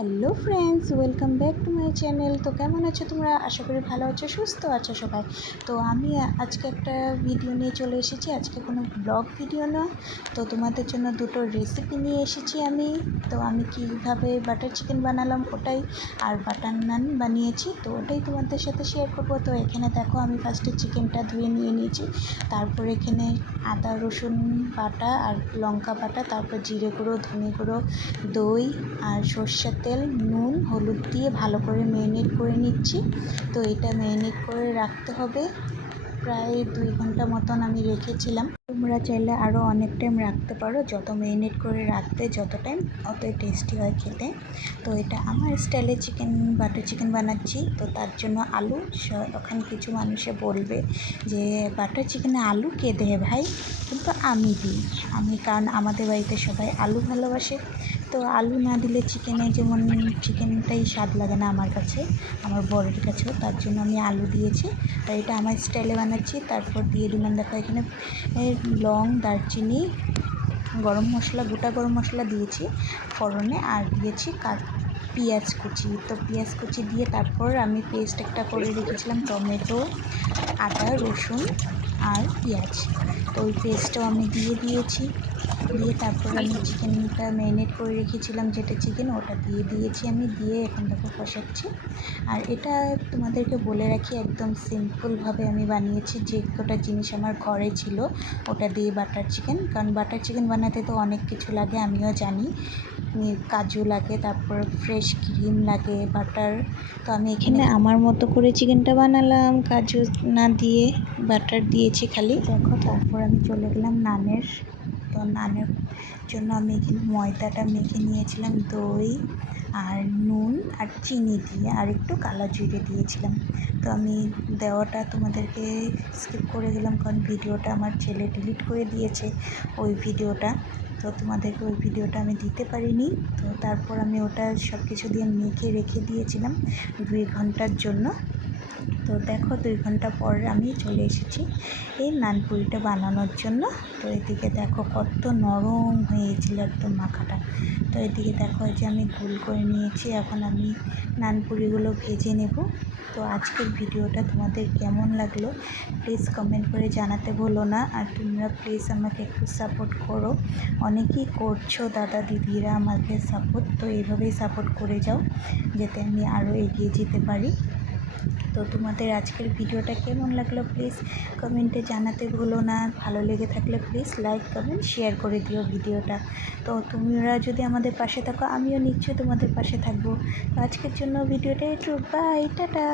Hello friends, welcome back to my channel. তো কেমন আছো তোমরা? আশা করি ভালো আছো, সুস্থ আছো সবাই। তো আমি আজকে একটা ভিডিও নিয়ে চলে এসেছি। আজকে কোনো ব্লগ ভিডিও না, তো তোমাদের জন্য দুটো রেসিপি নিয়ে এসেছি আমি। তো আমি কীভাবে বাটার চিকেন বানালাম ওটাই, আর বাটার নান বানিয়েছি, তো ওটাই তোমাদের সাথে শেয়ার করবো। তো এখানে দেখো, আমি ফার্স্টে চিকেনটা ধুয়ে নিয়ে নিয়েছি। তারপর এখানে আদা রসুন বাটা আর লঙ্কা বাটা, তারপর জিরে গুঁড়ো, ধনে গুঁড়ো, দই আর সর্ষের তেল, নুন, হলুদ দিয়ে ভালো করে ম্যারিনেট করে নিচ্ছি। তো এটা ম্যারিনেট করে রাখতে হবে প্রায় 2 ঘন্টা মতন আমি রেখেছিলাম। তোমরা চাইলে আরও অনেক টাইম রাখতে পারো, যত ম্যারিনেট করে রাখতে যত টাইম অতই টেস্টি হয় খেতে। তো এটা আমার স্টাইলে বাটার চিকেন বানাচ্ছি। তো তার জন্য আলু, ওখানে কিছু মানুষে বলবে যে বাটার চিকেনে আলু কে দেয় ভাই, কিন্তু আমি দিই। কারণ আমাদের বাড়িতে সবাই আলু ভালোবাসে। তো আলু না দিলে চিকেনে যেমন চিকেনটাই স্বাদ লাগে না আমার কাছে, আমার বরের কাছেও, তার জন্য আমি আলু দিয়েছি। আর এটা আমার স্টাইলে বানাচ্ছি। তারপর দিয়ে দিলাম, দেখো এখানে লং, দারচিনি, গরম মশলা, গোটা গরম মশলা দিয়েছি ফোড়নে, আর দিয়েছি পেঁয়াজ কুচি। তো পেঁয়াজ কুচি দিয়ে তারপর আমি পেস্ট একটা করে রেখেছিলাম, টমেটো, আদা রসুন আর পেঁয়াজ। তো ওই পেস্টটাও আমি দিয়ে দিয়েছি। দিয়ে তারপর আমি চিকেনটা ম্যারিনেট করে রেখেছিলাম, যেটা চিকেন ওটা দিয়ে দিয়েছি আমি। দিয়ে এখন দেখো কষাচ্ছি। আর এটা তোমাদেরকে বলে রাখি, একদম সিম্পলভাবে আমি বানিয়েছি, যে কটা জিনিস আমার ঘরে ছিল ওটা দিয়ে বাটার চিকেন। কারণ বাটার চিকেন বানাতে তো অনেক কিছু লাগে, আমিও জানি। কাজু লাগে, তারপর ফ্রেশ ক্রিম লাগে, বাটার। তো আমি এখানে আমার মতো করে চিকেনটা বানালাম, কাজু না দিয়ে বাটার দিয়েছি খালি। দেখো, তারপর আমি চলে গেলাম নানের। তো নানের জন্য আমি এখানে ময়দাটা মেখে নিয়েছিলাম, দই আর নুন আর চিনি দিয়ে, আর একটু কালো জিরে দিয়েছিলাম। তো আমি দেওয়াটা তোমাদেরকে স্কিপ করে গেলাম, কারণ ভিডিওটা আমার ছেলে ডিলিট করে দিয়েছে ওই ভিডিওটা। তো তোমাদেরকে ওই ভিডিওটা আমি দিতে পারিনি। তো তারপর আমি ওটা সব কিছু দিয়ে মেখে রেখে দিয়েছিলাম 2 ঘন্টার জন্য। তো দেখো, 2 ঘন্টা পর আমি চলে এসেছি এই নানপুরিটা বানানোর জন্য। তো এদিকে দেখো কত নরম হয়েছিল একদম মাখাটা। তো এদিকে দেখো, যে আমি গোল করে নিয়েছি, এখন আমি নানপুরিগুলো ভেজে নেব। তো আজকের ভিডিওটা তোমাদের কেমন লাগলো প্লিজ কমেন্ট করে জানাতে ভুলো না। আর তোমরা প্লিজ আমাকে একটু সাপোর্ট করো, অনেকেই করছো দাদা দিদিরা আমাকে সাপোর্ট। তো এইভাবেই সাপোর্ট করে যাও, যাতে আমি আরও এগিয়ে যেতে পারি। তো তোমাদের আজকের ভিডিওটা কেমন লাগলো প্লিজ কমেন্টে জানাতে ভুলো না। ভালো লেগে থাকলে প্লিজ লাইক, কমেন্ট, শেয়ার করে দিও ভিডিওটা। তো তোমরা যদি আমাদের পাশে থাকো, আমিও নিশ্চয়ই তোমাদের পাশে থাকবো। তো আজকের জন্য ভিডিওটা একটু বাই, টাটা।